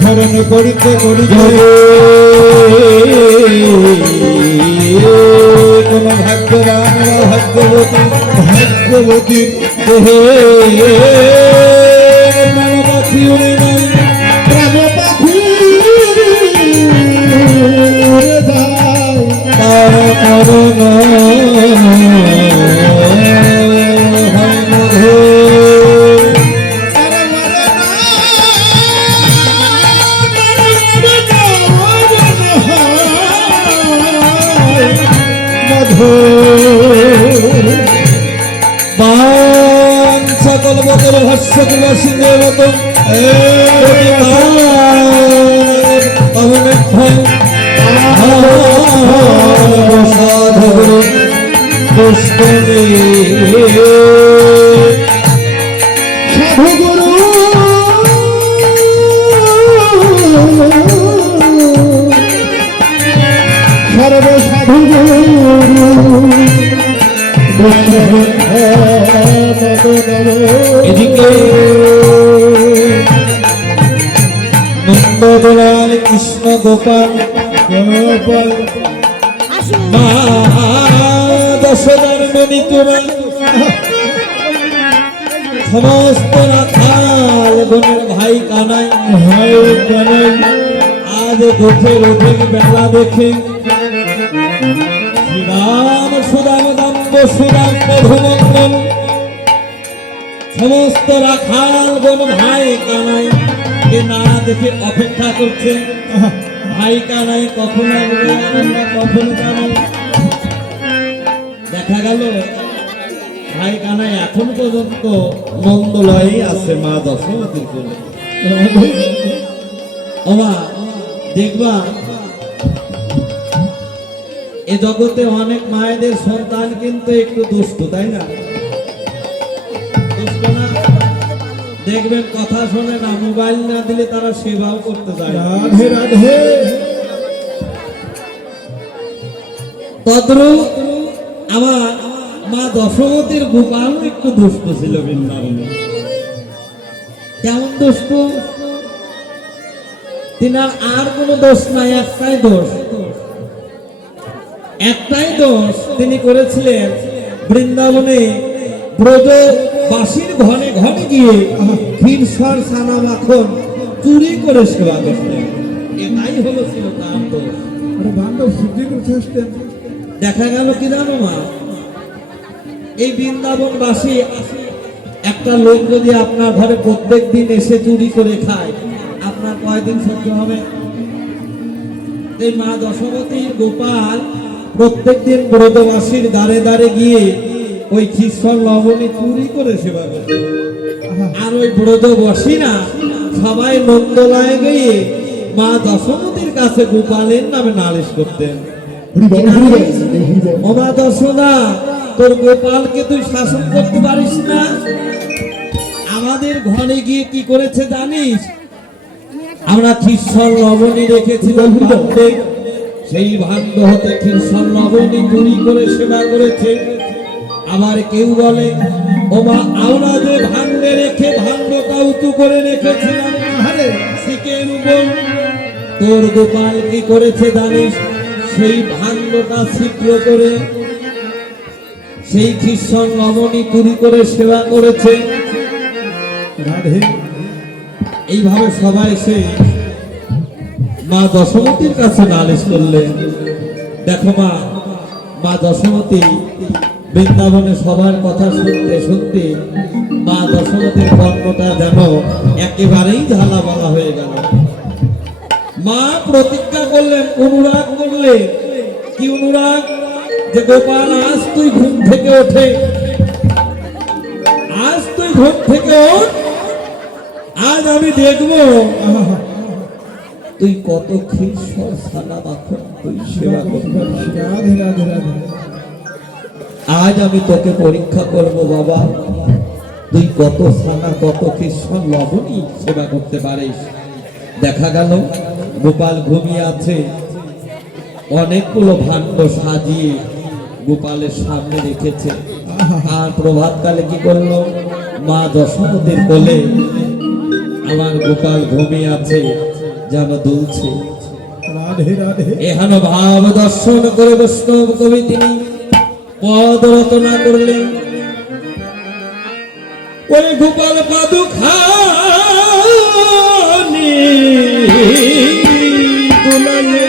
স্মরণ করিতে করিতে কোন ভাগ্যবান ভাগ্যবতী প্রাণ পাখি উড়ে নাই, প্রাণ পাখি উড়ে যায় তার করুণা সকল মতের ভাষ্যগুলো সিংহের মতো সাধু গুরু সর্বসাধু এদিকে নন্দলাল কৃষ্ণ গোপাল গোপাল মা যশোদার মণি তোমার সমস্ত রাখাল বোনের ভাই কানাই আজ গোঠে রোধে বেলা দেখে শ্রীরাম সুদাম দাম্ব সুদাম মধুমঙ্গল সমস্ত রাখাল বোন ভাই কানাই না দেখে অপেক্ষা করছে, ভাই কানাই কখন আসবে কখন যাবে। দেখা গেল ভাই কানাই এখন পর্যন্ত নন্দলয়ে আছে মা দশমতীর কোলে। ওমা দেখবা এ জগতে অনেক মায়েদের সন্তান কিন্তু একটু দুষ্ট, তাই না? দুষ্ট না? দেখবেন কথা শোনে না, মোবাইল না দিলে তারা সেবাও করতে যায়। রাধে রাধে। তদ্রূপ আমার মা দশমতীর গোপাল একটু দুষ্ট ছিল বৃন্দাবনে। কেমন দুষ্ট? তিনার আর কোনো দোষ নাই, একটাই দোষ, একটাই দোষ তিনি করেছিলেন বৃন্দাবনে ব্রজবাসীর ঘরে ঘরে গিয়ে ক্ষীরসর ছানা মাখন চুরি করে সেবা করতেন। এটাই হলো ছিল তার দোষ। দেখা গেল কি জানো মা, এই বৃন্দাবনবাসী একটা লোক যদি আপনার ঘরে প্রত্যেক দিন এসে চুরি করে খায়, আপনার কয়দিন সহ্য হবে? এই মা দশমতীর গোপাল প্রত্যেকদিন ব্রজবাসীর দ্বারে দ্বারে গিয়ে ওই ক্ষীরসর লবণী চুরি করে সেবা করত। আর ওই ব্রজবাসীরা সবাই নন্দলায় গিয়ে মা দশমতীর কাছে গোপালের নামে নালিশ করতেন। ও মা দশনা, তোর গোপালকে তুই শাসন করতে পারিস না? আমাদের ঘরে গিয়ে কি করেছে জানিস? আমরা ক্ষীরসর লবণী রেখেছিলাম, সেই ভাণ্ড হতে ক্ষীরসর লবণী চুরি করে সেবা করেছে। আবার কেউ বলে ও মা আমরা যে ভাঙে রেখে ভাণ্ডটা উঁচু করে রেখেছিলাম শিখের উপর, তোর গোপাল কি করেছে জানিস? সেই ভাণ্ডটা ছিদ্র করে সেই কৃষ্ণ রমণী চুরি করে সেবা করেছে। এইভাবে সবাই এসে মা দশমতীর কাছে নালিশ করলেন। দেখো মা, মা দশমতী বৃন্দাবনে সবার কথা শুনতে শুনতে মা দশমতীর কর্মটা যেন একেবারেই ঝালা বলা হয়ে গেল। মা প্রতিজ্ঞা করলেন, অনুরাগ করলেন। কি অনুরাগ? যে গোপাল আজ তুই ঘুম থেকে ওঠে, আজ তুই ঘুম থেকে ওঠ, আজ আমি দেখবো তুই কত খ্রিস্টর সাদা মাখন তুই সেবা করতে পারিস। আজ আমি তোকে পরীক্ষা করব বাবা, তুই কত সাদা কত খ্রিস্টর লবণী সেবা করতে পারিস। দেখা গেল গোপাল ঘুমিয়ে আছে, অনেকগুলো ভাণ্ড সাজিয়ে গোপালের সামনে রেখেছে। আর প্রভাতকালে কি করলো? মা দশমতীর কোলে আমার গোপাল ঘুমিয়ে আছে, যেন দুলছে। এখানে ভাব দর্শন করে বৈষ্ণব কবি তিনি পদ রচনা করলেন। ওই গোপাল পাদুখানি দুলাইয়ে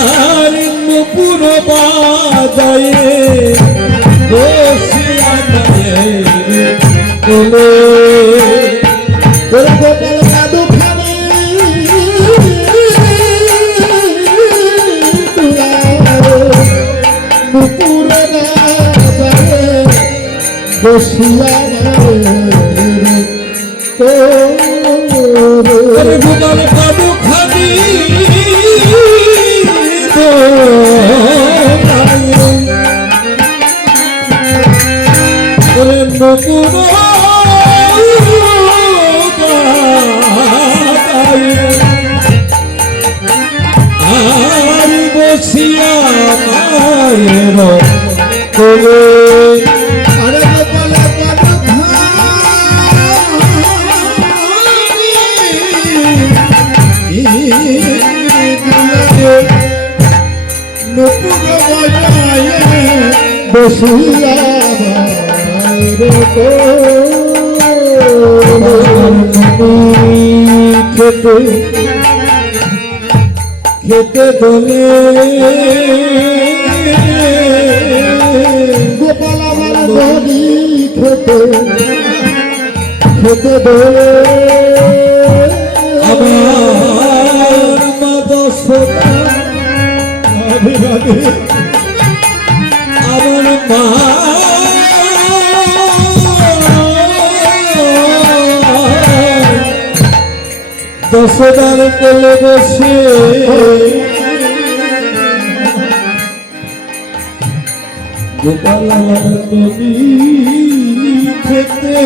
আর মুকুর বাজায়ে বসিয়া যায় কোলে। গোপাল পাদুখানি মুকুর বাজায়ে বসিয়া গোপাল পাদুখানি মুকুর আর বসিয়া মায়ের কোলে। আরে গোপাল নুপুর বাজায়ে বসিয়া খেতে খেতে দোলে গোপাল আমার নদী খেতে খেতে দোলে আমার মা দশটা আমার মা দশদার কোলে বসে গোপাল আমার নদী খেতে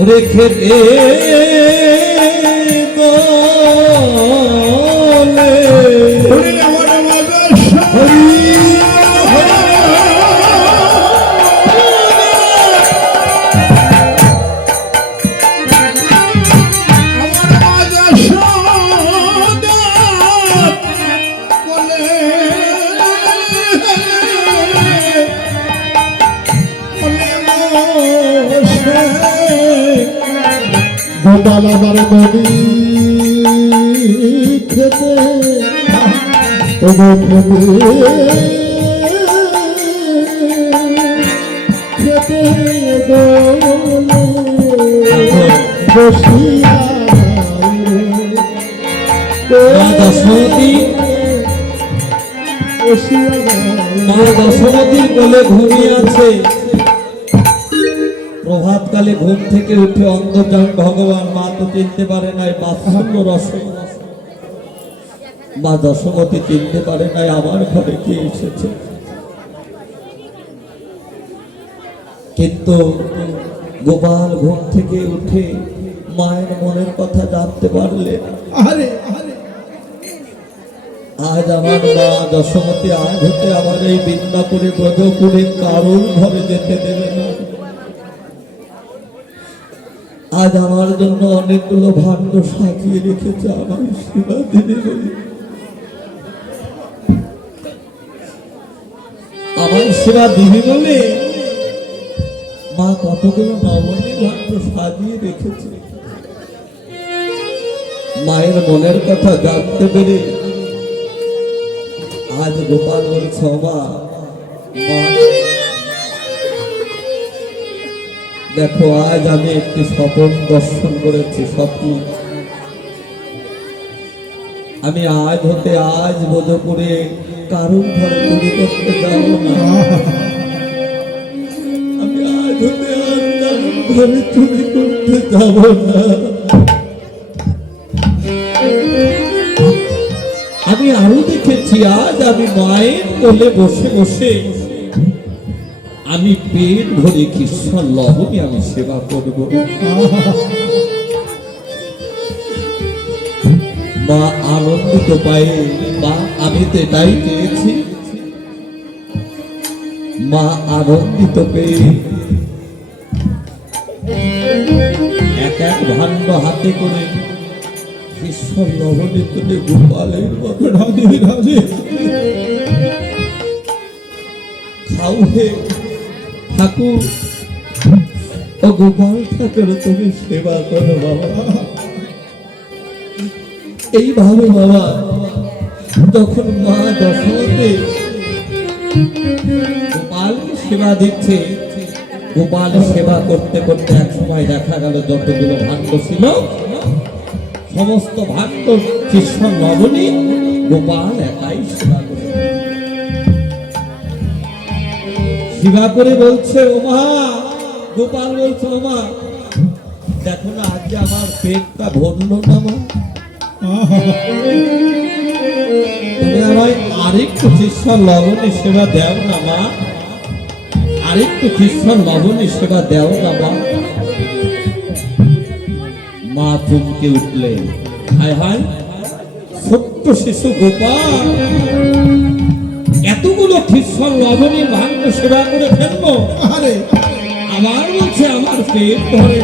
ওরে খেতে দোলে। আমার মাদার হরি গোপাল আমার নদী খেতে খেতে বসিয়া মা দশমতী মা দশমতীর কোলে ঘুমিয়ে আছে। প্রভাতকালে ঘুম থেকে উঠে অন্তর্যামী ভগবান মা তো চিনতে পারে নাই বাৎসল্য রস। মা দশমতী চিনতে পারে নাই আমার ঘরে কে এসেছে। কিন্তু গোপাল ঘুম থেকে উঠে মায়ের মনের কথা জানতে পারলেন। আজ আমার মা দশমতী আজ হতে আমার এই বৃন্দাপুরে ব্রজপুরে কারোর ঘরে যেতে দেবে না। আজ আমার জন্য অনেকগুলো ভাণ্ড সাজিয়ে রেখেছে আমার সেবা দিদি বলে। আমার সেবা দিবি বলে মা কতগুলো নবনী ভাণ্ড সাজিয়ে রেখেছে। মায়ের মনের কথা জানতে পেরে আজ গোপাল বলছে, মা দেখো আজ আমি একটি স্বপন দর্শন করেছি, স্বপ্ন। আমি আজ হতে আজ বোধপুরে কারুর ঘরে চুরি করতে যাব না। আমি আজ হতে আজ কারুর ঘরে চুরি করতে যাব না। আমি আরো দেখেছি আজ আমি মায়ের কোলে বসে বসে আমি পেট ভরে কৃষ্ণ লবণে আমি সেবা করব। মা আনন্দিত পায়ে, মা আমি তো এটাই চেয়েছি। মা আনন্দিত পেয়ে এক এক ভাণ্ড হাতে করে কৃষ্ণ লবণে তুলে গোপালের মতো রাধে রাধে খাও হে ঠাকুর, ও গোপাল ঠাকুর তুমি সেবা করো বাবা। এইভাবে বাবা তখন মা দশমতে গোপালকে সেবা দিচ্ছে। গোপাল সেবা করতে করতে এক সময় দেখা গেল যতগুলো ভাণ্ড ছিল সমস্ত ভাণ্ড কৃষ্ণ নবনী গোপাল একাই সেবা করে। সেবা করে বলছে, ও মা, গোপাল বলছে, ও মা দেখো না আজকে আমার পেটটা ভরলো না মা, তুমি আমায় আরেকটু কৃষ্ণ লবণী সেবা দেও না মা, আরেকটু কৃষ্ণ লবণী সেবা দেও না মা। মা চমকে উঠলেন, হায় হায় ছোট্ট শিশু গোপাল এতগুলো কৃষ্ণ লবণী ভাণ্ড সেবা করে ফেলবো, আরে আমার বলছে আমার পেট ধরে।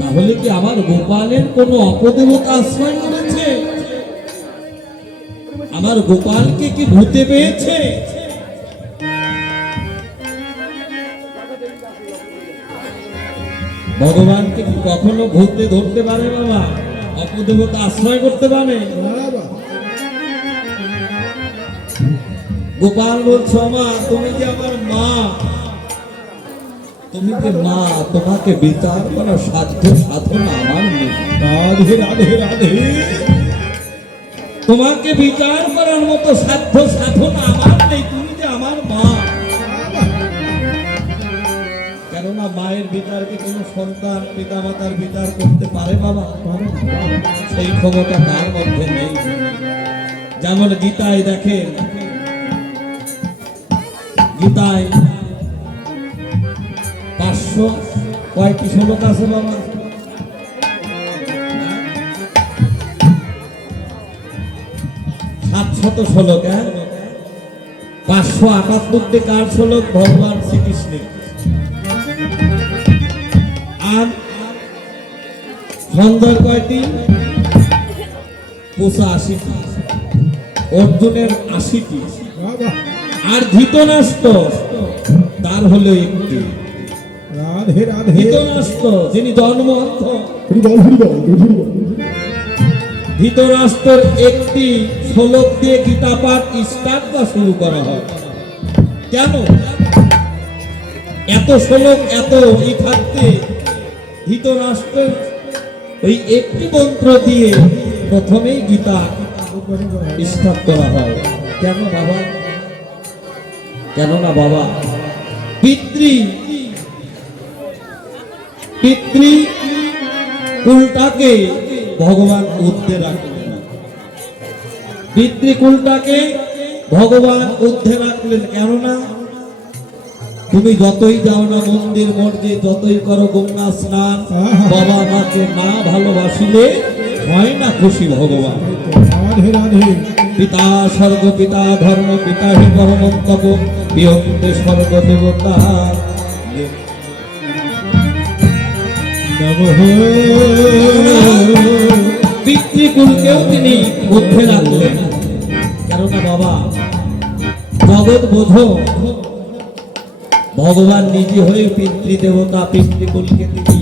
তাহলে কি আমার গোপালের কোনো অপদেবতা আশ্রয় করেছে? আমার গোপালকে কি ভূতে পেয়েছে? ভগবানকে কি কখনো ভূতে ধরতে পারে বাবা? অপদেবতা আশ্রয় করতে পারে? গোপাল বলছো, মা তুমি যে আমার মা, তুমি যে মা, তোমাকে বিচার করার সাধ্য সাধনা আমার নেই। রাধে রাধে রাধে, তোমাকে বিচার করার মতো সাধ্য সাধনা আমার নেই, তুমি যে আমার মা। কেননা মায়ের বিচার কি কোনো সন্তান পিতা মাতার বিচার করতে পারে বাবা? সেই ক্ষমতা তার মধ্যে নেই। যেমন গীতায় দেখেন, গীতায় 500 কয়টি শ্লোক আছে বাবা? 700 শ্লোক। 578 কার শ্লোক? ভগবান শ্রীকৃষ্ণের। আর সন্ধ্যার কয়টি? 85টি। অর্জুনের 80টি। আর ধৃতরাষ্ট্র তার হলো একটি। রাধে রাধে। ধৃতরাষ্ট্র যিনি জন্মঅর্থ, ধৃতরাষ্ট্রের একটি শ্লোক দিয়ে গীতা পাঠ স্টার্ট বা শুরু করা হয়। কেন এত শ্লোক এত ই থাকতে ধৃতরাষ্ট্রের ওই একটি মন্ত্র দিয়ে প্রথমেই গীতা স্টার্ট করা হয়? কেন বাবা? কেননা বাবা পিতৃকুলটাকে ভগবান ঊর্ধ্বে রাখলেন। পিতৃকুলটাকে ভগবান ঊর্ধ্বে রাখলেন। কেননা তুমি যতই যাও না মন্দির মসজিদ, যতই করো গঙ্গা স্নান, বাবা মাকে না ভালোবাসিলে হয় না খুশি ভগবান। রাধে রাধে পিতা স্বর্গ পিতা ধর্ম পিতা হি পরমন্তপ বিয়ন্তে স্বর্গ দেবতা পিতৃকুলকেও তিনি মধ্যে রাখলেন। কেননা বাবা জগৎ বোঝো, ভগবান নিজে হয়ে পিতৃদেবতা পিতৃকুলকে তিনি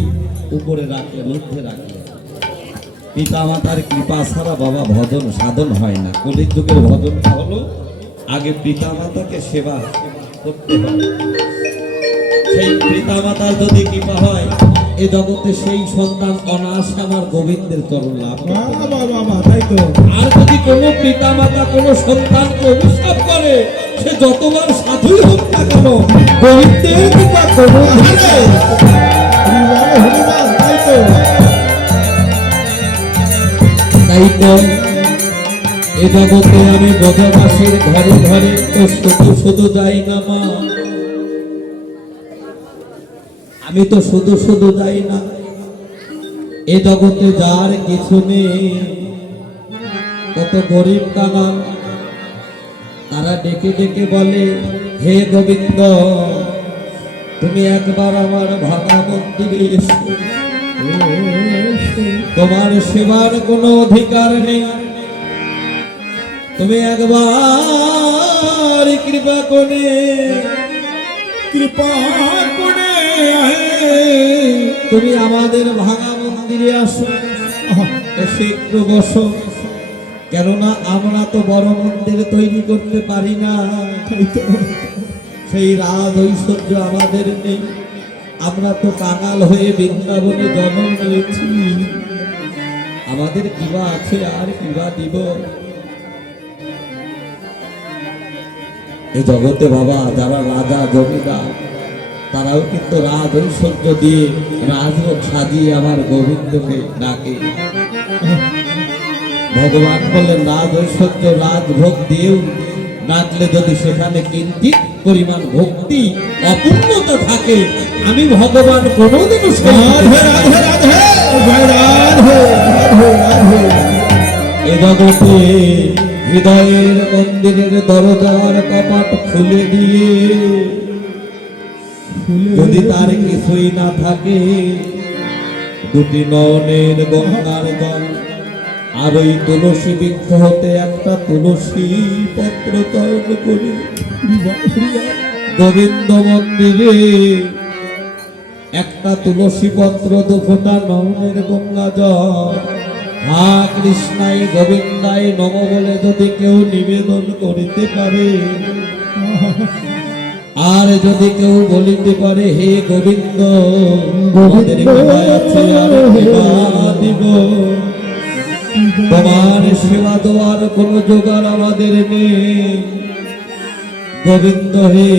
উপরে রাখলেন, মধ্যে রাখলেন। পিতা মাতার কৃপা ছাড়া বাবা ভজন সাধন হয় না। কলির যুগের ভজনটা হলো আগে পিতা মাতাকে সেবা করতে হবে। সেই পিতা মাতার যদি কৃপা হয় এ জগতে সেই সন্তান অনায়াসে আমার গোবিন্দের চরণ লাভ করতে পারে। বাবা বাবা তাই তো আর যদি কোনো পিতা মাতা কোনো সন্তানকে অভিশাপ করে সে যতবার সাধুই হোক না কেন গোবিন্দের কৃপা কোনো হরিবল তাই তো তাই তো এ জগতে আমি ব্রজবাসীর ঘরে ঘরে তো শুধু শুধু যাই না মা, আমি তো শুধু শুধু যাই না। এ জগতে যার কিছু নেই, কত গরিব কাঙাল তারা ডেকে ডেকে বলে হে গোবিন্দ তুমি একবার আমার ভাঙা মন্দিরে এসো, তোমার সেবার কোনো অধিকার নেই, তুমি একবার কৃপা করে তুমি আমাদের ভাঙা মন্দিরে আসো, এসে একটু বসো। কেননা আমরা তো বড় মন্দির তৈরি করতে পারি না, সেই রাজ ঐশ্বর্য আমাদের নেই। আমরা তো কাঙাল হয়ে বৃন্দাবনে জন্ম নিয়েছি, আমাদের কিবা আছে আর কিবা দিব। এই জগতে বাবা যারা রাজা জমিদার তারাও কিন্তু রাজ ঐশ্বর্য দিয়ে রাজভোগ সাজিয়ে আমার গোবিন্দকে ডাকে। ভগবান বললেন রাজ ঐশ্বর্য রাজভোগ দিয়েও ডাকলে যদি সেখানে কিঞ্চিত পরিমাণ ভক্তি অপূর্ণতা থাকে আমি ভগবান কোনোদিনও এ জগতে হৃদয়ের মন্দিরের দরজার কপাট খুলে দিয়ে যদি তার কিছুই না থাকে দুটি নয়নের গঙ্গার জল আর ওই তুলসী বৃক্ষ হতে একটা তুলসী পত্র চয়ন করে গোবিন্দ মন্দিরে একটা তুলসী পত্র দুফোঁটা নয়নের গঙ্গা জল হা কৃষ্ণাই গোবিন্দাই নম বলে যদি কেউ নিবেদন করিতে পারে আর যদি কেউ বলিতে পারে হে গোবিন্দ আমাদের কৃপা আছে আর কৃপা দিব, তোমার সেবা দেওয়ার কোন জোগাড় আমাদের নেই, গোবিন্দ হে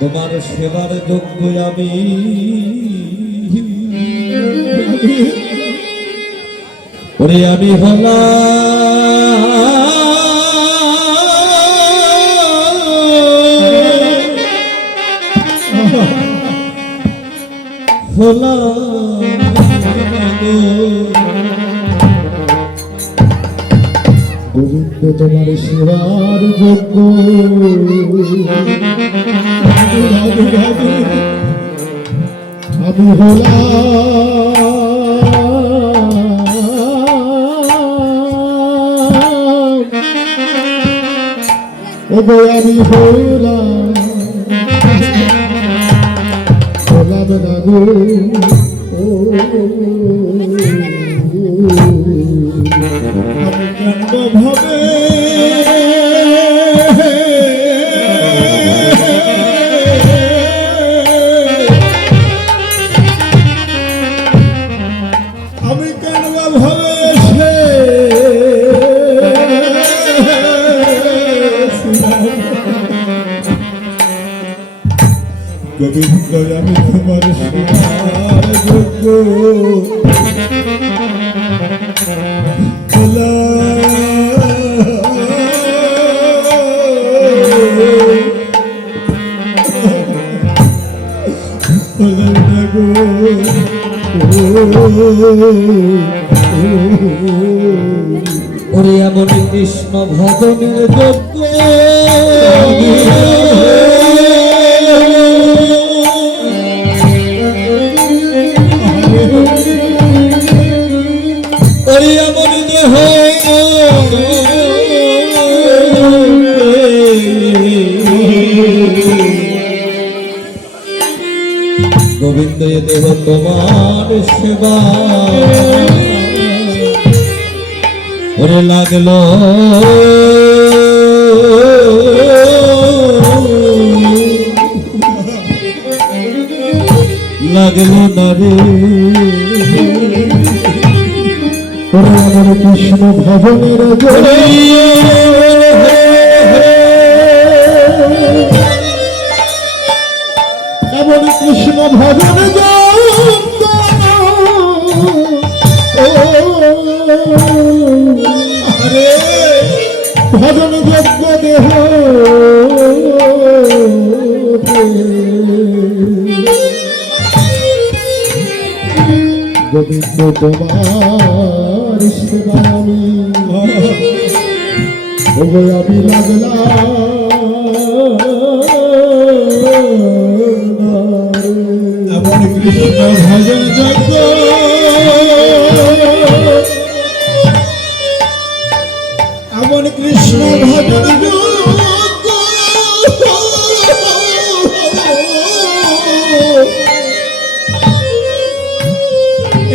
তোমার সেবার যোগ্য আমি। ওরে আমি গোবিন্দ তোমার সেবার যোগ্য আমি হলাম আমি হলাম না গো ভাবে আমি কেন ভাবে এসে গোবিন্দ আমি তোমার সেবার যোগ্য Oh এমন কৃষ্ণ ভজনের যোগ্য ওই এমন দেহ গোবিন্দ এ দেহ তোমার সেবা ওরে লাগলো লাগলো না রে ওরে আমার কৃষ্ণ ভজনের জোরে এমন কৃষ্ণ ভজন আরে ভজন যোগ্য দেহ গোবিন্দ তোমার সেবা আমি লাগলাম এমন কৃষ্ণ ভজন যোগ্য এমন কৃষ্ণ ভজন যোগ্য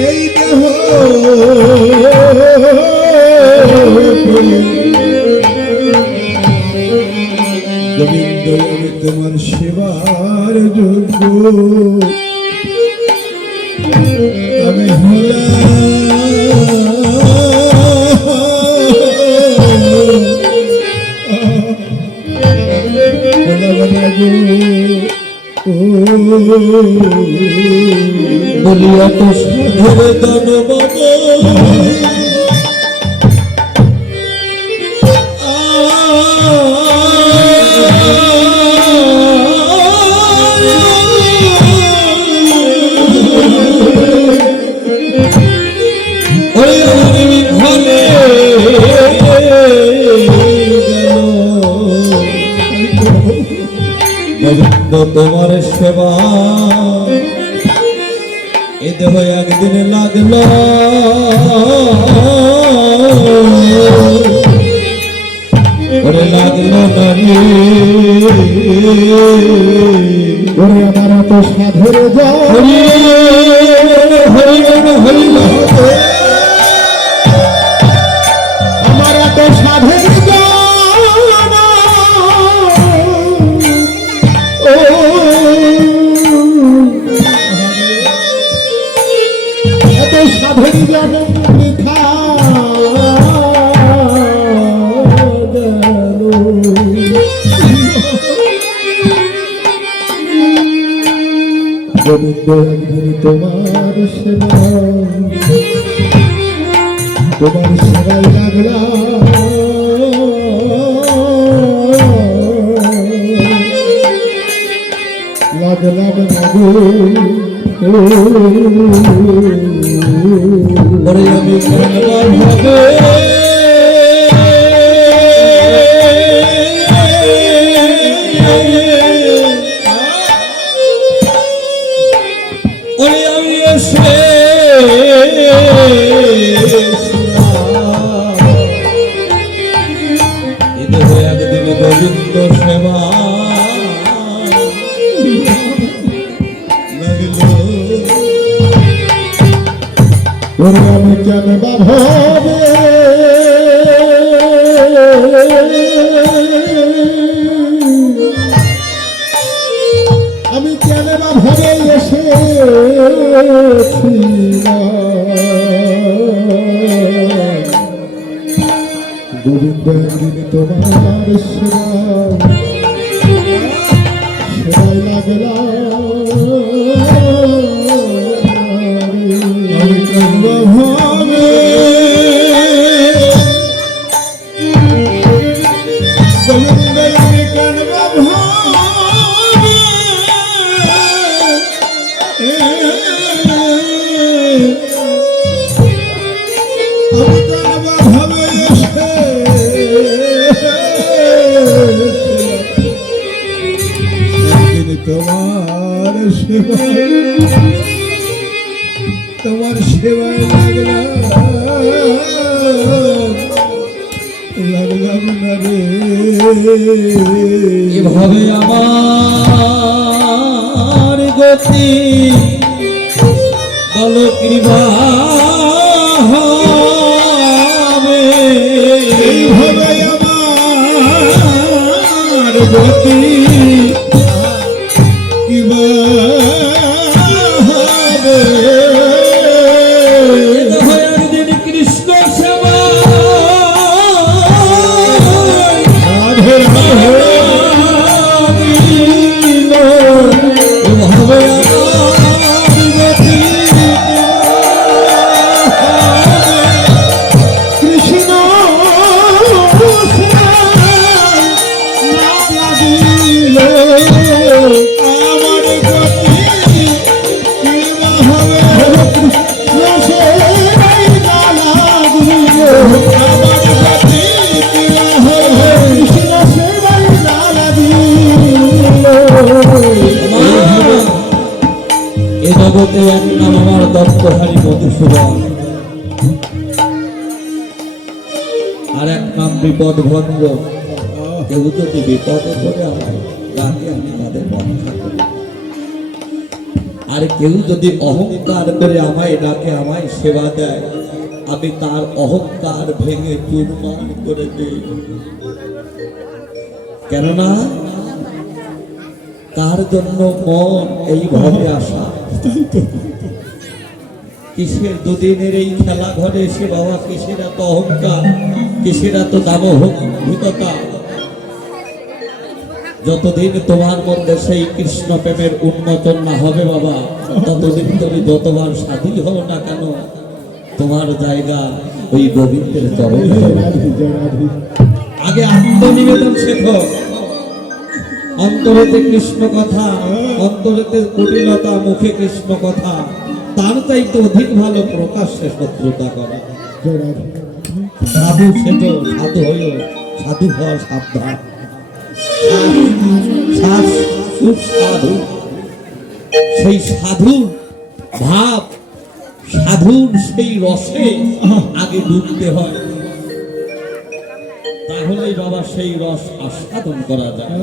এই দেহ গোবিন্দ আমি তোমার সেবার যোগ্য আমি বলিয়া তো সাধুর দনবদ গোবিন্দ তোমার সেবা এ দেহ একদিন লাগলো ওরে লাগলো নারী ওরে আমার তো সাধুর আমার তো সাধুর সাধন জন মিঠা গোবিন্দ একদিন তোমার সেবাই লাগলাম ওরে আমি কেনবার হবে ওরে আমি এসে একদিন গোবিন্দ সেবা ওরে আমি কেন বা ভাবে আমি কেন বা ভাবে এসেছি গোবিন্দ একদিন তোমার সেবাই লাগলাম আমি রে এভাবে আমার গতি বল কৃপা হবে। এইভাবে আমার গতি কিবা হবে। একদিন কৃষ্ণ সেবা রাধে রাধে এভাবে আমার গতি কৃষ্ণ না লাগিলে আমার গতি কিবা হবে। কৃষ্ণ না লাগিলে আমার গতি কিবা হবে। কৃষ্ণ সেবাই না লাগিলে এ জগতে এক নাম আমার দত্তহারি মধুসূদন, আর এক নাম বিপদ ভঞ্জ। কেউ যদি বিপদে পড়ে আমায় ডাকে, আমি তাদের রক্ষা করি। আর কেউ যদি অহংকার করে আমায় ডাকে, আমায় সেবা দেয়, আমি তার অহংকার ভেঙে চুরমার করে দিই। কেননা তার জন্য মন এইভাবে আসা। কিসের দুদিনের এই খেলা ঘরে এসে বাবা, কিসের এত অহংকার, কিসের এত দামভূততা? যতদিন তোমার মধ্যে সেই কৃষ্ণ প্রেমের উন্মোচন না হবে বাবা, ততদিন তুমি যতবার সাধী হও না কেন, তোমার জায়গা ওই গোবিন্দের চরণে হবে। আগে আত্মনিবেদন শেখো। অন্তরেতে কৃষ্ণ কথা, অন্তরেতে কুটিলতা, মুখে কৃষ্ণ কথা, তার চাইতে অধিক ভালো প্রকাশ্যে শত্রুতা করা। সাধু সেজ, সাধু হইও, সাধু হওয়া সাবধান। সাধু, সেই সাধু ভাব, সাধুর সেই রসে আগে ডুবতে হয়, তাহলেই বাবা সেই রস আস্বাদন করা যায়।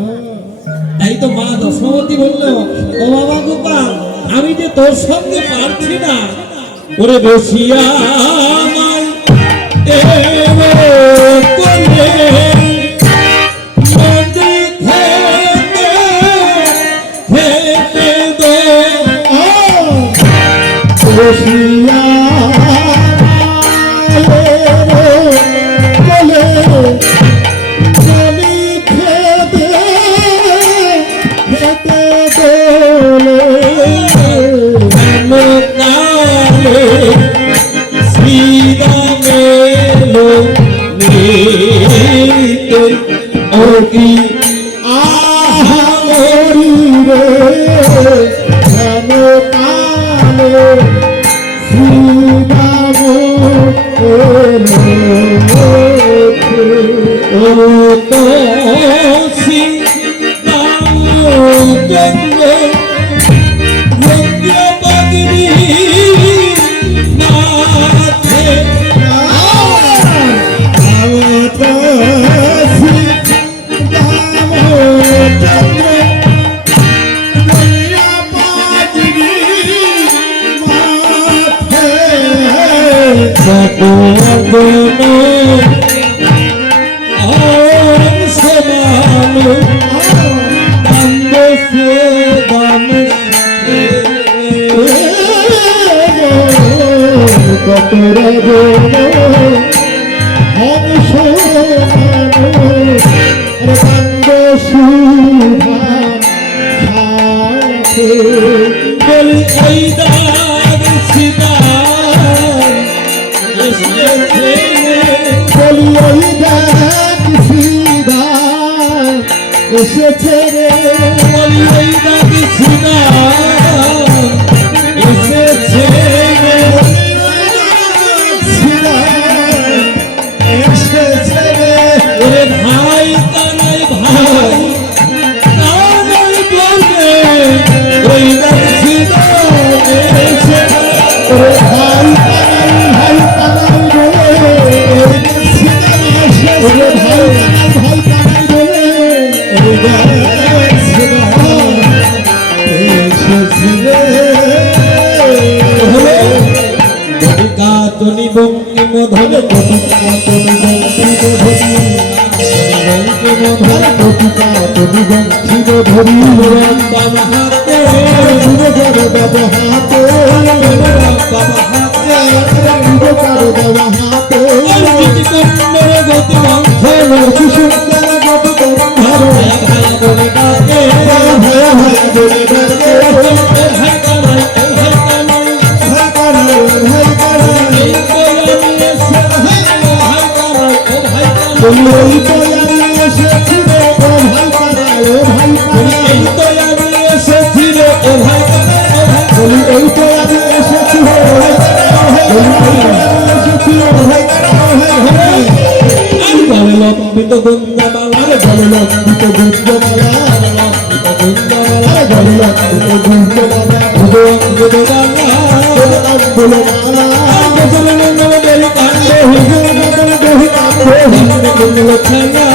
তাই তো মা দশমতী বললো, ও বাবা গোপাল, আমি যে তোর সঙ্গে পারছি না, ওরে বসিয়া আমার কোলে নদী খেতে দে। বসিয়া বলে জমি খেতে খেতে দোলে কালে শ্রীরামেলো নিতে অতি আহা মরি রে কেন কালে শ্রীরাম বলি এই দাগ সীতার এসেছে এসেছে রে বলি এই দাগ সীতার এসেছে এসেছে রে ওরে ভাই তারাই ভাই তারাই বলে ওই দাগ সীতার এসেছে ওরে ভাই পালাই বলে ওরে ভাই বঙ্কিম ধরে গোপিকা তুমি বংশীব ধরি বঙ্কিম আরে গোপিকা তুমি বংশীব ধরি বাম হাতে ঘুরে যাবে বাবা হাতে বাম হাতে ঘুরে যাবে বাবা হাতে গতি কন্যর গতি বন্ধ কি সুন্দর গোপী গন্ধর ভায়া ভায়া বলে ডাকে ভয়া ভয়া বলে ডাকে ভাই কানাই ভাই কানাই ভাই কানাই ভাই কানাই এই বলে নিয়ে সে ভাই কানাই ভাই কানাই বলি ওই তো আমি এসেছি রে ও ভাই কানাই ও ভাই কানাই এই তো আমি এসেছি রে ও ভাই কানাই ও ভাই বলি এই তো আমি এসেছি রে ও ভাই কানাই বলি এই তো আমি এসেছি রে ও ভাই কানাই ও ভাই কানাই আমি বলে লম্বিত গুঞ্জমালা আরে বলে লম্বিত গুঞ্জমালা লম্বিত গুঞ্জমালা আরে বলে লম্বিত গুঞ্জমালা বলে বলে মালা গজলে নন্দন দেরি কান্দে হুজুর নগর দেহি কান্দে হিন্দে কুন্দল ছায়া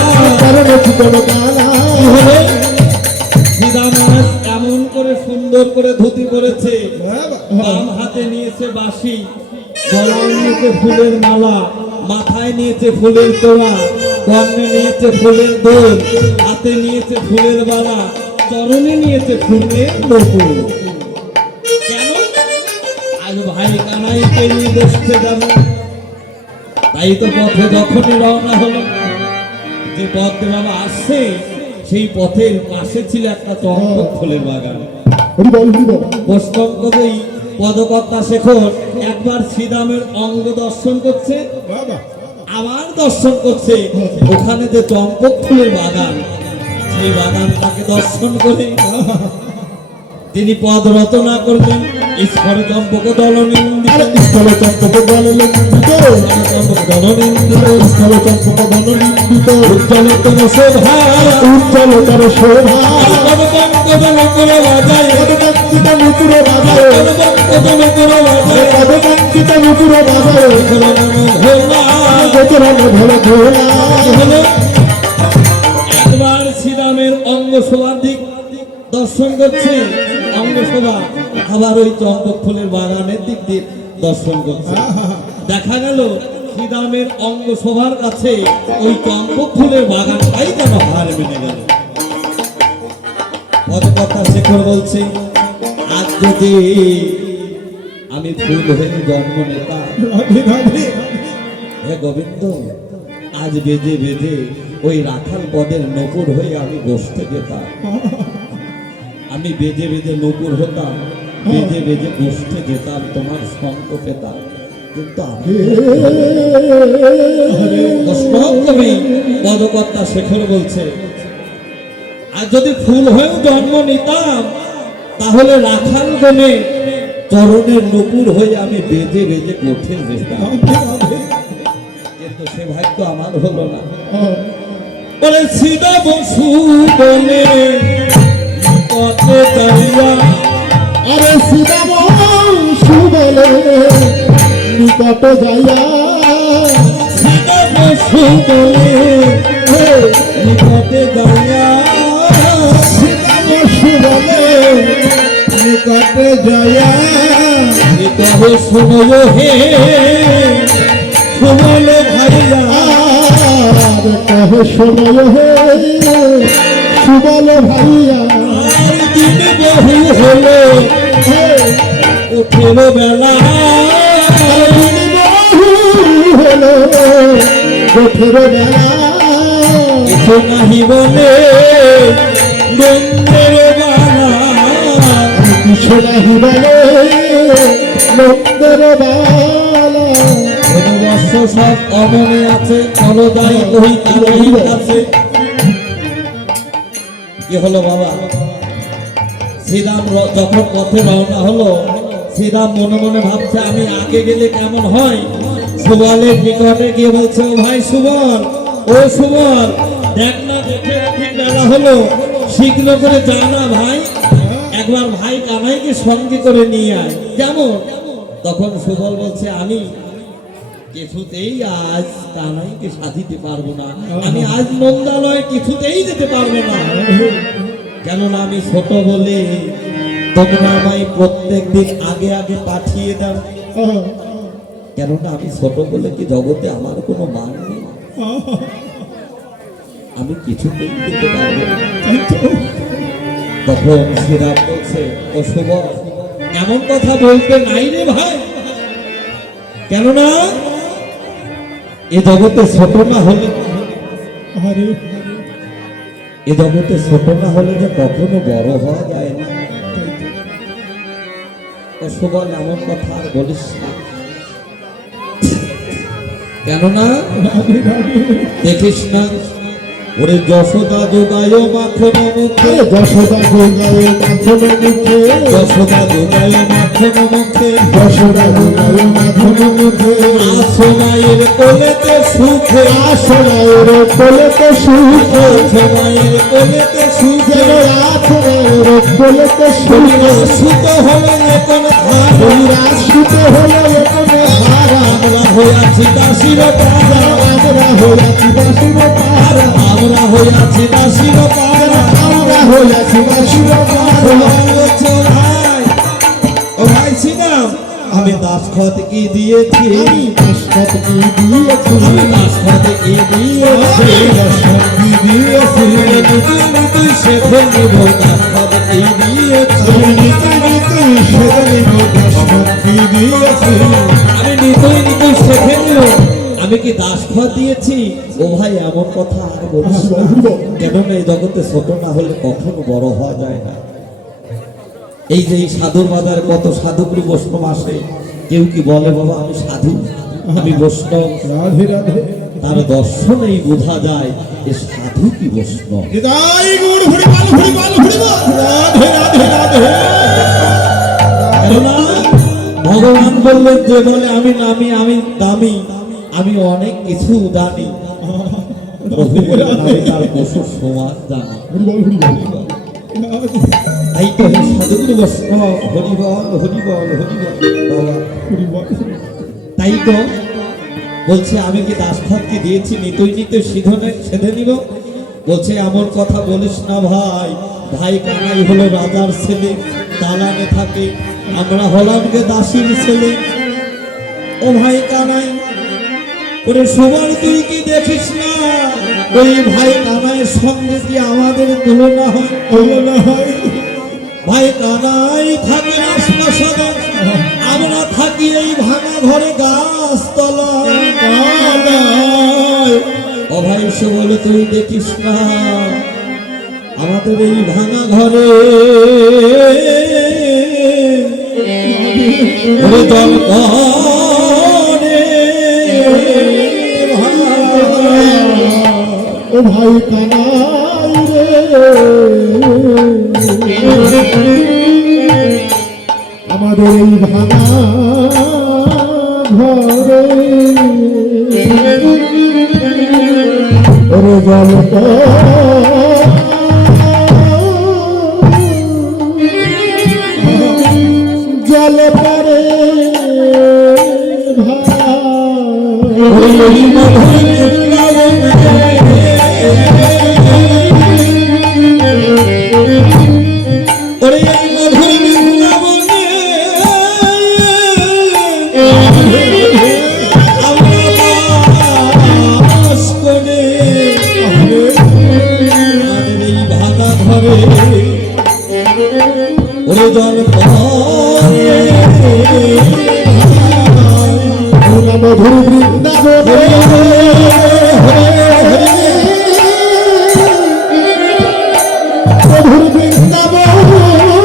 কারণে চিকন কালা হলে শ্রীরামাস এমন করে সুন্দর করে ধুতি করেছে বাম হাতে নিয়েছে বাঁশি গলায় নিয়েছে ফুলের মালা মাথায় নিয়েছে ফুলের তোড়া কর্ণে নিয়েছে ফুলের দোল হাতে নিয়েছে ফুলের বালা চরণে নিয়েছে ফুলের নকুল কেন আজ ভাই কানাইকে নিয়ে বসতে যাব তাই তো পথে যখনই রওনা হলো যে পথ বাবা আসছে সেই পথের পাশে ছিল একটা চম্পক ফুলের বাগান হরি বল বৈষ্ণবদেই পদকর্তা শেখর একবার শ্রীরামের অঙ্গ দর্শন করছে বাবা আবার দর্শন করছে ওখানে যে চম্পক ফুলের বাগান সেই বাগানটাকে দর্শন করে তিনি পদ রচনা করলেন ঈশ্বর চম্পক দলনিন্দিত আরে স্থল চম্পক বলে লম্বিত চম্পক দলনিন্দিত স্থল চম্পক বল লম্বিত উজ্জ্বলতম শোভা উজ্জ্বলতর শোভা পদকঙ্কদম করে বাজায় পদকাঙ্কিত মুকুর বাজায় পদকঙ্কদম করে বাজায় পদকাঙ্কিত মুকুর বাজায় ভোলা গোচরণ ভোলা ভোলা হলো একবার শ্রীরামের অঙ্গ শোভার দিক দর্শন করছে অঙ্গ শোভা আবার ওই চম্পক ফুলের বাগানের দিক দিয়ে দর্শন করছে দেখা গেল শ্রীরামের অঙ্গ শোভার কাছে ওই চম্পক ফুলের বাগানটাই যেন হার মেনে গেল পদকর্তা শেখর বলছে আজ যদি আমি ফুল হয়ে জন্ম নিতাম হে গোবিন্দ আজ বেজে বেজে ওই রাখাল পদের নপুর হয়ে আমি বসতে যেতাম আমি বেজে বেজে নপুর হতাম বেজে বেজে বসতে যেতাম তোমার সঙ্গ পেতাম কিন্তু আমি কবি পদকর্তা শেখর বলছে আর যদি ফুল হয়েও জন্ম নিতাম তাহলে রাখাল গণে চরণের নপুর হয়ে আমি বেজে বেজে গোঠে যেতাম কিন্তু সে ভাগ্য আমার হলো না বলে সীতা বসু বলে কত যাইয়া আরে সীতাম সুবলে নিকট যাইয়া সীতা বসু বলে নিকটে যাইয়া সীতাম সুবলে নিকট যাইয়া কহ শুনো হে শুনলে ভাইয়া আর কহ শোনো হে সুবল ভাইয়া আর দিন বহু হলো উঠিল বেলা হলো গোঠের বেলা কিছু নাহি বলে বন্ধের বালা কিছু নাহি বলে মন্দের বালা বর্ষ সব অমনে আছে অলদাই ওই তারই আছে কি হলো বাবা শ্রীরাম যখন পথে রওনা হলো শ্রীরাম মনে মনে ভাবছে আমি আগে গেলে কেমন হয় সুবলের নিকটে গিয়ে বলছে ও ভাই সুবল ও সুবল দেখ না দেখে ঠিক বেলা হলো শীঘ্র করে যা না ভাই একবার ভাই কানাইকে সঙ্গে করে নিয়ে আয় কেমন তখন সুবল বলছে আমি কিছুতেই আজ কানাইকে সাধিতে পারবো না আমি আজ নন্দালয় কিছুতেই যেতে পারবো না কেননা আমি ছোট বলে তোমরা আমায় প্রত্যেক দিন আগে আগে পাঠিয়ে দাও কেননা আমি ছোট বলে কি জগতে আমার কোনো মান নেই, আমি কিছুতেই দিতে পারবো না। তাই তো তখন শ্রীরাম বলছে, ও সুবল, এমন কথা বলতে নাই রে ভাই, কেননা এ জগতে ছোট না হলে, আরে এ জগতে ছোট না হলে যে কখনো বড় হওয়া যায় না। ও সুবল, এমন কথা আর বলিস না, কেননা রাধে রাধে দেখিস না ওরে যশোদা যোগায় মাখন মুখে, যশোদা গোগায় মাখন মুখে যশোদা যোগায় মাখন মুখে, যশোদা গোগায় মাখন মুখে আসমায়ের কোলেতে সুখে, আসনায়ের কোলেতে সুখে আসমায়ের কোলেতে সুখে, আসনায়ের কোলেতে সুখে সুত হলে এখন রাসুত হলো এখানে হারা আমরা হইয়াছি দাসীর পাড়া, আমরা হইয়াছি বাসুর পাড়া আমরা হইয়াছি দাসীর পাড়া, আমরা হইয়াছি বাসুর পাড়া ও ভাই সিনাম, আমি দাসখত কি দিয়েছি, আমি দাসখত কি দিয়েছি আমি দাসখত কি দিয়েছি, দাসখত কি দিয়েছি তুই শেখে নিব দাসখত কি দিয়েছি, আমি সেখানে দাসখত কি দিয়েছি আমি নিতুই শেখে নিব, আমি কি দাসখত দিয়েছি। ও ভাই এমন কথা আর বলিস না, কেননা এই জগতে ছোট না হলে কখনো বড় হওয়া যায় না। এই যে এই সাধুর বাজার কত সাধুগুরু বৈষ্ণব আসে, কেউ কি বলে বাবা আমি সাধু, আমি বৈষ্ণব, রাধে রাধে তার দর্শনেই বোঝা যায় এ সাধু কি বৈষ্ণব। হৃদয় গুড় হরিবল হরিবল হরিবল রাধে রাধে রাধে কেননা ভগবান বললেন যে বলে আমি নামি, আমি দামি, আমি অনেক কিছু জানি, প্রভু বললেন আমি তার পশুর সমান জানি। হরিবল হরিবল তাই তো হে সাধুগুরু বৈষ্ণব, হরিবল হরিবল হরিবল বাবা। হরিবল তাই তো বলছে আমি কি দাসখতকে দিয়েছি নিতুই সেধে নিব। বলছে এমন কথা বলিস না ভাই, ভাই কানাই হলো রাজার ছেলে, দালানে থাকে, আমরা হলাম গে দাসীর ছেলে। ও ভাই কানাই, ওরে সুবল তুই কি দেখিস না ওই ভাই কানাইয়ের সঙ্গে কি আমাদের তুলনা হয়, তুলনা হয় ভাই কানাই থাকে রাজপ্রাসাদে, আমরা থাকি এই ভাঙা ঘরে গাছ তলায়। ও ভাই সুবল তুই দেখিস না আমাদের এই ভাঙা ঘরে ওরে জল করে ও ভাই কানাই রে আমাদের এই ভাঙা ঘরে ওরে জল জল পরে ওরে এই মধুর বৃন্দাবনে আমরা বাস করে, আমাদের এই ভাঙা ঘরে ওরে জল পড়ে। মধুর বৃন্দাবনে মধুর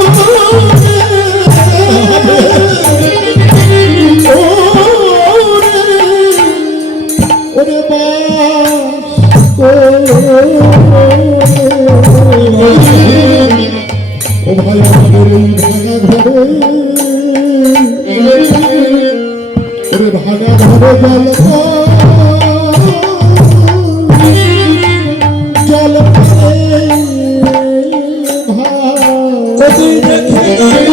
ওরে বাস ও ভাই আমাদের এই ভাঙা ঘরে ওরে ভাঙা ঘরে জল তুই দেখে ভাই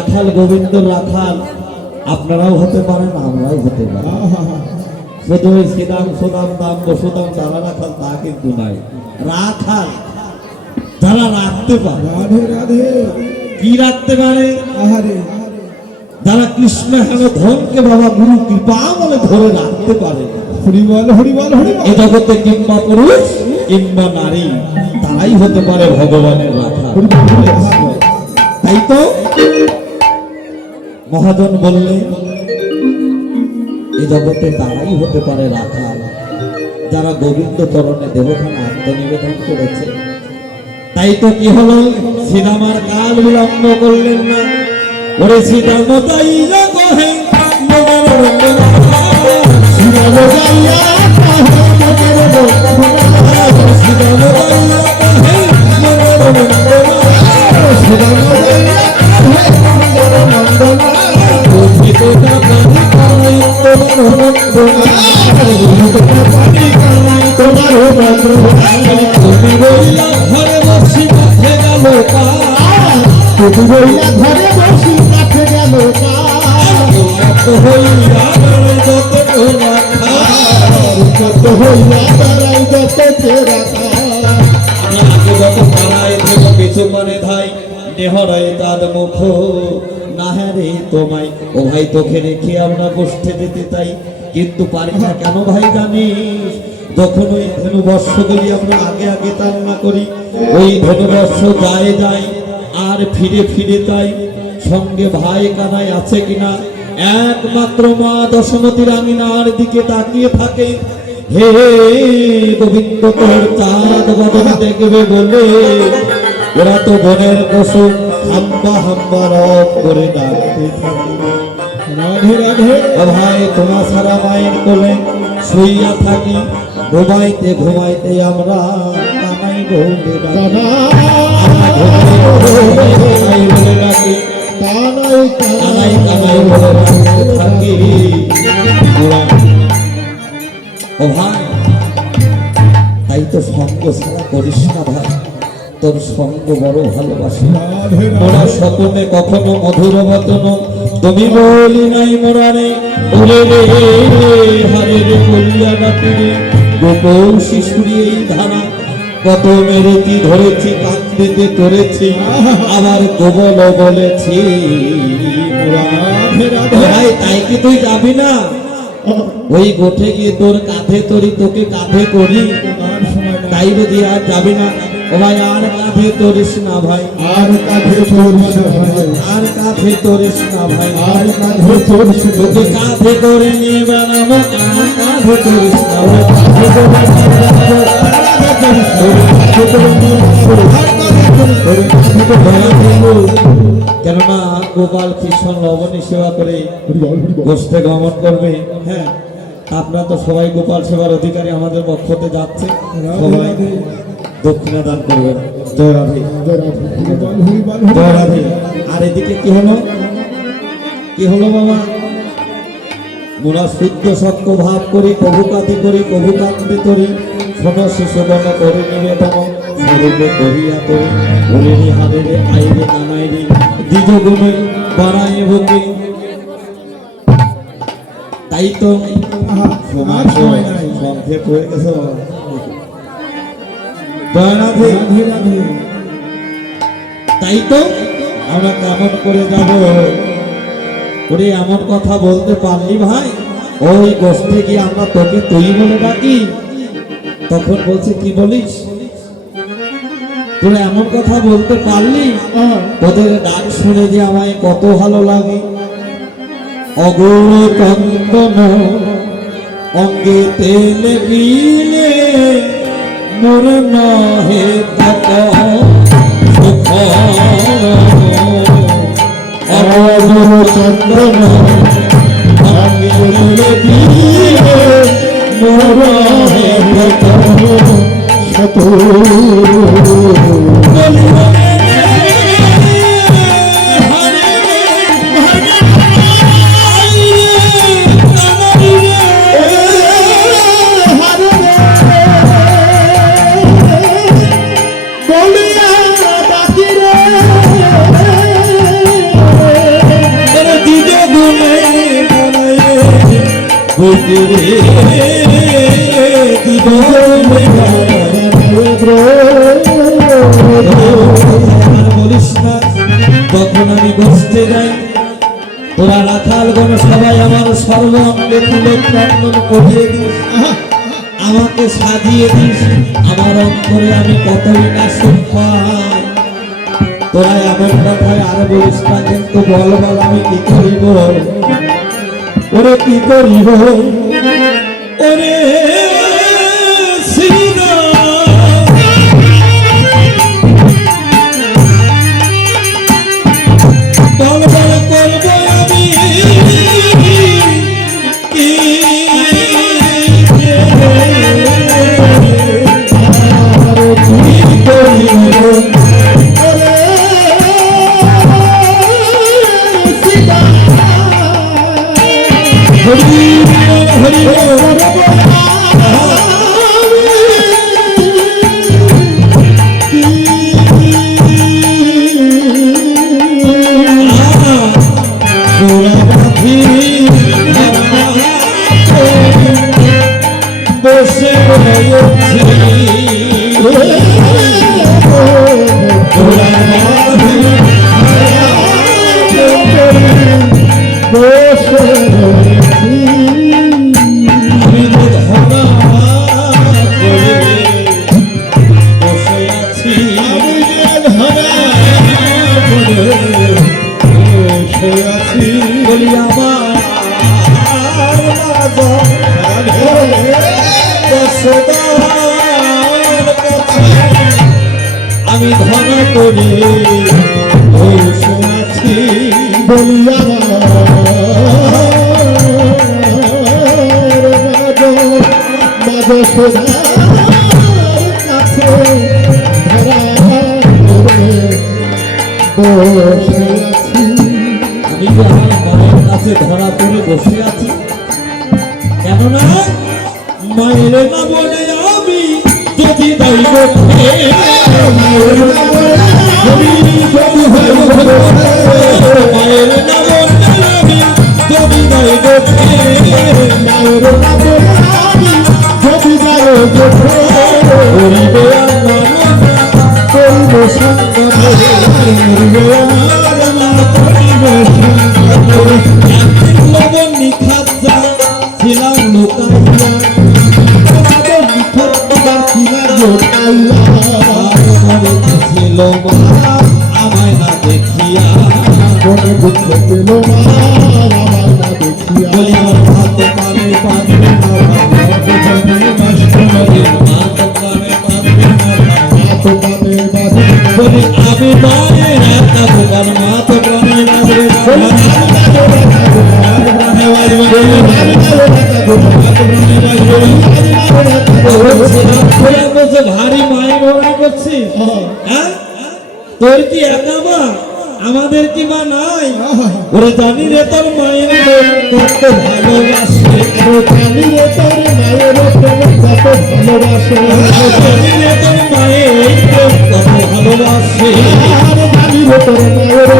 রাখাল গোবিন্দ রাখাল আপনারাও হতে পারেন, আমরাও হতে পারি। শুধু ওই শ্রীরাম সুদাম দাম বসুদাম যারা রাখাল তা কিন্তু নাই। রাখাল যারা রাখতে পারে। রাধে রাধে। কি রাখতে পারে? আহারে যারা কৃষ্ণ হেন ধনকে বাবা গুরু কৃপা বলে ধরে রাখতে পারে। হরি বল হরি বল হরি বল। এ জগতে কিংবা পুরুষ কিংবা নারী তারাই হতে পারে ভগবানের রাখাল। হরি বল হরি বল। তাই তো মহাজন বললে এই জগতে তারাই হতে পারে রাখাল যারা গোবিন্দ চরণে দেহখানা আত্মনিবেদন করেছে। তাই তো কি হলো, শ্রীরাম আর কাল বিলম্ব করলেন না। ওরে শ্রীরাম তাইয়া কহে মনের রঙ্গনা, শ্রীরাম যাইয়া কহে মনের রঙ্গনা, শ্রীরাম তাইয়া কহে মনের রঙ্গনা, শ্রীরাম যাইয়া কহে মনের রঙ্গনা, কথিত কাহিনী কানাই তোমার রঙ্গনা, পানি কানাই তোমার রঙ্গনা, তুমি বইলা ঘরে বসি মাঠে গেল কাল, তুমি বইলা ঘরে বসি কাছে গেল কাল, কত হইয়া বেড়াই যত তোরা খাল। কত হইয়া দাঁড়াই যত তেরা কাল। আমি আগে যত পাড়ায় থেকে কিছু মানে ধাই নেহরায় তার মুখ না হ্যাঁ রে তোমায় ও ভাই তোকে রেখে আমরা গোষ্ঠে যেতে চাই, কিন্তু পারি না কেন ভাই জানিস? যখন ওই ধনুবর্ষগুলি আমরা আগে আগে তাড়না করি, ওই ধনুবর্ষ যায় যায় আর ফিরে ফিরে তাই সঙ্গে ভাই কানাই আছে কিনা একমাত্র মা দশমতী রাঙিনার দিকে তাকিয়ে থাকে। হে গোবিন্দ তোর চাঁদ বদন দেখবে বলে ওরা তো বনের পশু হাম্বা হাম্বা রব করে ডাকতে থাকে। রাধে রাধে। ও ভাই তোমার সারা মায়ের কোলে শুইয়া থাকি, ঘুমাইতে ঘুমাইতে আমরা কানাই বলে ডাকি। কানা কানাই বলে ডাকি, কানাই কানাই কানাই বলে ডাকতে থাকি ওরা। ও ভাই তাই তো সঙ্গ ছাড়া করিস না ভাই, তোর সঙ্গ বড় ভালোবাসি। রাধে মোরা রাধে। সকলে কখনো মধুর বচন তুমি বলি নাই মোরারে, ওরে রে হারে রে বলিয়া ডাকি রে গোপৌ শিশুরি এই ধারা কত মেরেছি ধরেছি কান্দিতে করেছি আবার গোবল বলেছি মোরা। রাধে রাধে। ভাই তাই কি তুই যাবি না? ওই গোঠে গিয়ে তোর কাঁধে তরি তোকে কাঁধে করি, আর সময় নাই। তাই বুঝি আর যাবি না? ও ভাই আর কাঁধে তরিস না ভাই, আর কাঁধে চোরিস ভাই, আর কাঁধে তরিস না ভাই, আর কাঁধে চোরিস তোকে কাঁধে করে নিয়ে বেড়াবো, আর কাঁধে তরিস না ভাই, কাঁধে করে নিয়ে বেড়াবো, কাঁধে তরিস না ভাই, কাঁধে করে নিয়ে বেড়াবো। কেননা গোপাল কৃষ্ণ লবণী সেবা করে গোষ্ঠে গমন করবে। হ্যাঁ আপনারা তো সবাই গোপাল সেবার অধিকারী, আমাদের পক্ষতে যাচ্ছে, সবাই দক্ষিণা দান করবেন। জয় রাধে, জয় রাধে। আর এদিকে কি হলো, কি হলো বাবা? মোরা শুদ্ধ সত্য ভাব করি, কভু কাতি করি, কভু কান্তি করি, ছোট শিশুগণ করে নিবেদন স্বরূপে করিয়া করি, বলিনি হারে রে আইরে কামাইরি দ্বিজ গুণে বাড়ায় ভুকি। তাই তো আর সময় নাই। সংক্ষেপ হয়ে গেছে বাবা। জয় রাধে। রাধে রাধে। তাই তো আমরা কেমন করে যাব? ওরে এমন কথা বলতে পারলি ভাই, ওই গোষ্ঠে গিয়ে আমরা তোকে তুই বলে ডাকি, তখন বলছে কি বলিস? তোরা এমন কথা বলতে পারলি, তোদের ডাক শুনে যে আমায় কত ভালো লাগে। অগৌর চন্দন অঙ্গে তেলে দিলে মোর নহে তত সুখ, অগৌর চন্দন অঙ্গে তেলে দিলে মোর নহে তত শত বুকেরে বলিস না, তখন আমি বসতে যাই, তোরা রাখালগণ সবাই আমার সর্ব অঙ্গে তিলক চন্দন করিয়ে দিস, আমাকে সাজিয়ে দিস, আমার অন্তরে আমি কতই না সুখ পাই। তোরা এমন কথায় আর বলিস না, কিন্তু বল বল আমি কি করিব, ওরে কি করিব, ওরে বল বল করব আমি কি বসে বলি আমার আমি ধন করে শোনাচ্ছি, বলি আমার মাঝে সোনার কাছে ধরা বসে আছি, আমি যে আমার মায়ের কাছে ধরা পড়ে বসে আছি, কেননা মায়ের না বলে আমি যদি দৈব মায়ের না বলে আমি যদি দৈব মায়ের না বলে আমি যদি দৈব মায়ের না বলে আমি যদি দৈব করিবে আমার করব সঙ্গে করিবে আমার না করিবে লবণ নিখাত যা ছিলাম লুকাইয়া ছিল আমায় না দেখিয়া, মনে দুঃখ পেল বলি আমার হাত পানে পাবে না হাত পানে পাবে না, বলি আমি মায়ের একটা দোকান মাত প্রাণে বাজবে ভারী মায়ের বড়াই করছিস, হ্যাঁ? তোর কি একা মা, আমাদের কি মা নাই? ওরে জানি রে তোর মায়ের কত ভালোবাসে, জানি রে তোর মায়ের কত ভালোবাসে, জানি রে তোর মায়ের কত ভালোবাসে, জানি রে তোর মায়ের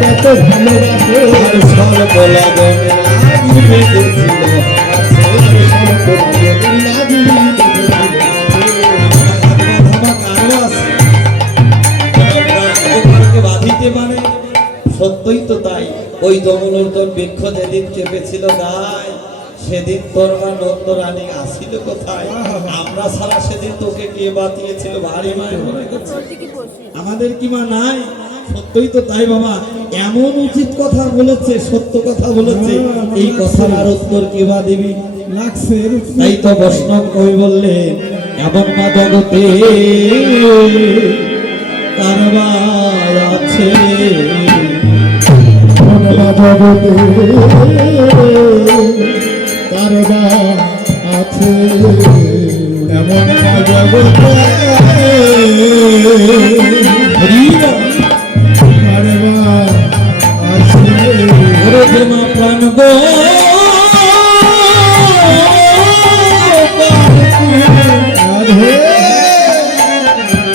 কত ভালোবাসে, আর সর্বলা গনে লাগি বেঁধেছিল সত্যই তো তাই। ওই জমলোর বৃক্ষ যেদিন চেপেছিল গায়, সেদিন তোর মা নন্দরানী আসিল কোথায়? আমরা সারা সেদিন তোকে কে বাঁচিয়েছিল? ভারী মায়ের মনে করছে আমাদের কি মা নাই? সত্যই তো তাই বাবা, এমন উচিত কথা বলেছে, সত্য কথা বলেছে, এই কথার আর উত্তর কে বা দিবি? লাগছে তাই তো বৈষ্ণব কবি বললেন, এমন মা জগতে কারবার আছে, জগতে কারবার আছে, এমন জগতে কারবার আছে, ওরে মা প্রাণ গো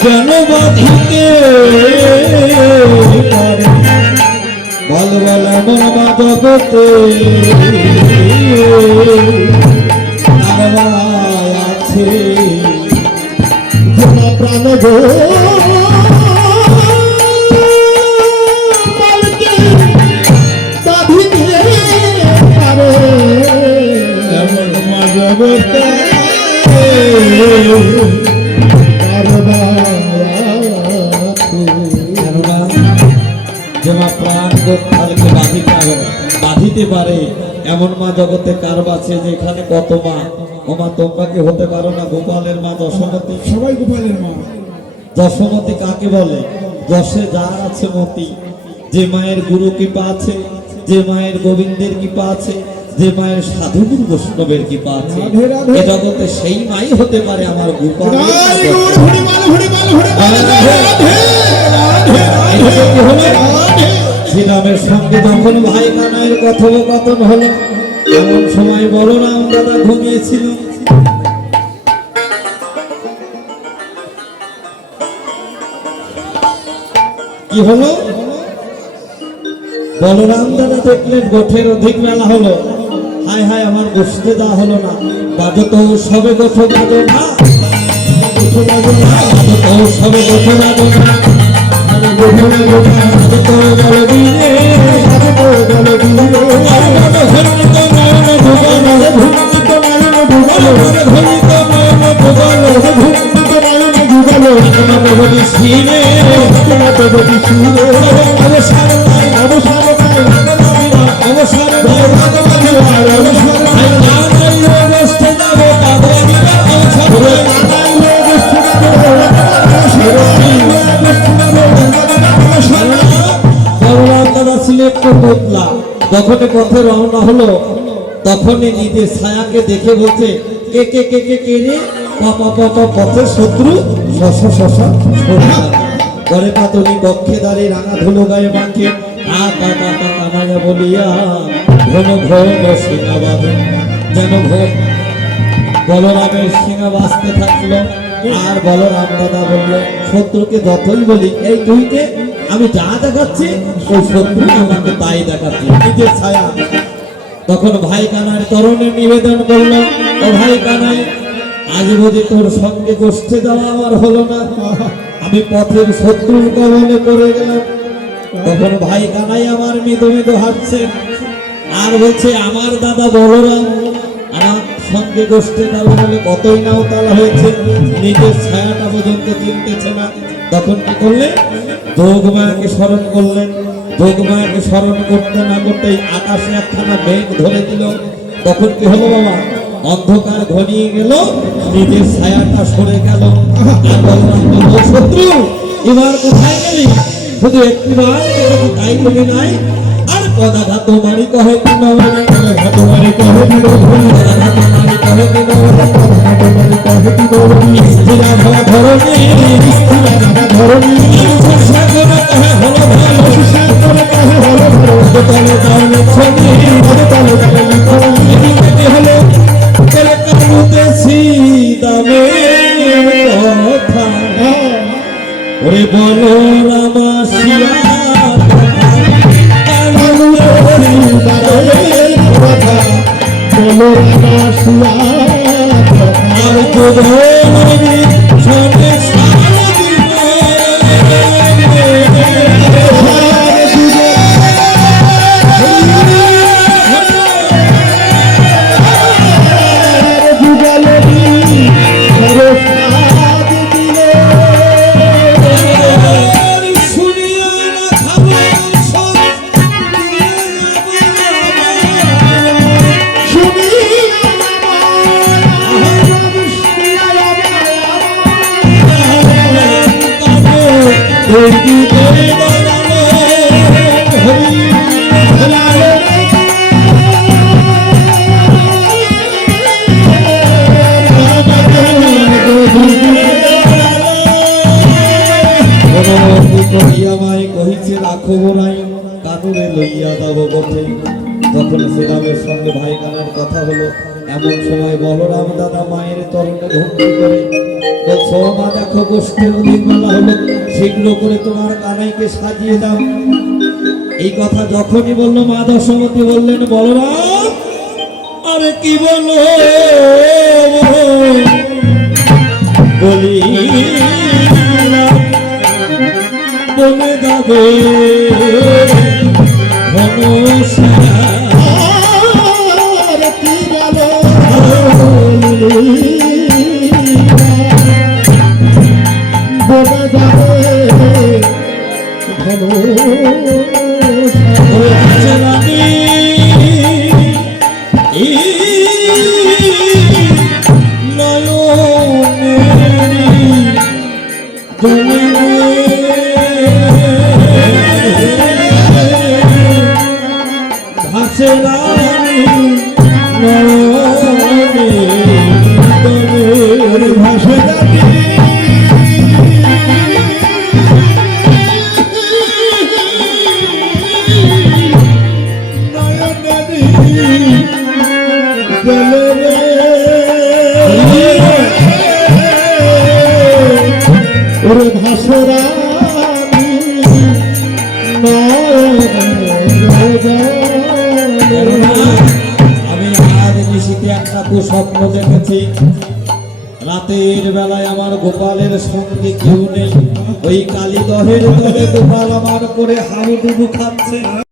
কেন বাঁধিতে পারে বল বল এমন মা জগতে গো পালকে বাঁধিতে পারে এমন মা জগতে কেননা যে মা প্রাণ গোপালকে বাঁধিতে পারে এমন মা জগতে কার বাছে, যেখানে কত মা। ও মা, তোমরা কি হতে পারো না গোপালের মা যশোমতী? সবাই গোপালের মা। যশোমতী কাকে বলে? যশে যার আছে মতি। যে মায়ের গুরু কৃপা আছে, যে মায়ের গোবিন্দের কৃপা আছে, যে মায়ের সাধুগুরু বৈষ্ণবের কৃপা আছে, রাধে রাধে। এ জগতে সেই মাই হতে পারে আমার গোপাল। রাধে রাধে। শ্রীরামের সঙ্গে যখন ভাই কানাইয়ের কথোপকথন হলো, এমন সময় বলরাম দাদা ঘুমিয়েছিল। কি হলো? বলরাম দাদা দেখলেন গোঠের অধিক মেলা হলো। হায় হায়, আমার বসতে দেওয়া হলো না। বাজো তো সবে গোঠ বাজো না, সবে গোঠ বাজো না, যখনই পথে রওনা হলো, তখনই নিজের ছায়াকে দেখে বলছে, কে কে কে কে কে রে? পথের শত্রু শশা শশা করে পাতনি কক্ষে দাঁড়িয়ে রাঙা ধুলো গায়ে মাকে কামাইয়া বলিয়া ঘন ঘন সিংহা বাঁধে। যেন বলরামের সিংহা বাঁচতে থাকলো। আর বলরাম দাদা বললো, শত্রুকে যতই বলি এই তুইকে আমি যা দেখাচ্ছি ওই শত্রু আমাকে তাই দেখাচ্ছি, নিজের ছায়া। তখন ভাই কানাই তরুণের নিবেদন করলো, ও ভাই কানাই, আজ বুঝি তোর সঙ্গে গোষ্ঠে যাওয়া আমার হলো না, আমি পথের শত্রুর কবলে পড়ে গেলাম। তখন ভাই কানাই আমার মৃদু মৃদু হাঁটছে আর বলছে, আমার দাদা বলরাম আমার সঙ্গে গোষ্ঠে যাবে বলে কতই নাও তালা হয়েছে, নিজের ছায়াটা পর্যন্ত চিনতেছে না। তখন কি করলে? যোগমায়াকে স্মরণ করলেন। যোগমায়াকে স্মরণ করতে না করতেই আকাশে একখানা মেঘ ধরে দিল। তখন কি হলো বাবা? অন্ধকার ঘনিয়ে গেল, নিজের ছায়াটা সরে গেল। আর বললাম, শত্রু এবার কোথায় গেলি? শুধু একটি বার তাই বলি নাই, আর পদাঘাত তোমারই কহে কি নয়, তোমারই কহে কি নয়, তোমারই কহে কি নয়, তোমারই কহে কি নয়, স্থিরা ধরা ধরনি, স্থিরা ধরা ধরনি, সুসা করে কহে হলো ভালো, সুসা করে কহে হলো ভালো, তলে তলে ছবি, তলে তলে ছবি, এদিকে হলো তলে কানুতেছি দামে কথা। ওরে বলো রামাসিয়া তখন শ্রীরামের সঙ্গে ভাই কানার কথা হলো। এমন সময় বলরাম দাদা মায়ের তরণে ভক্তি করে বলছো, মা দেখো গোষ্ঠীর অধিক বেলা হলো, শীঘ্র করে তোমার কানাইকে সাজিয়ে দাও। এই কথা যখনই বললো, মা দশমতী বললেন, বলরাম আরে কি বলো বলি বনে যাবে ঘনশ্যাম আর কি গেল বনে যাবে ভাসে ওরে ভাসরা আমি আজ নিশিতে একটা স্বপ্ন দেখেছি। রাতের বেলায় আমার গোপালের সঙ্গে কেউ নেই, ওই কালীদহের তলে গোপাল আমার করে হাউডুডু খাচ্ছে।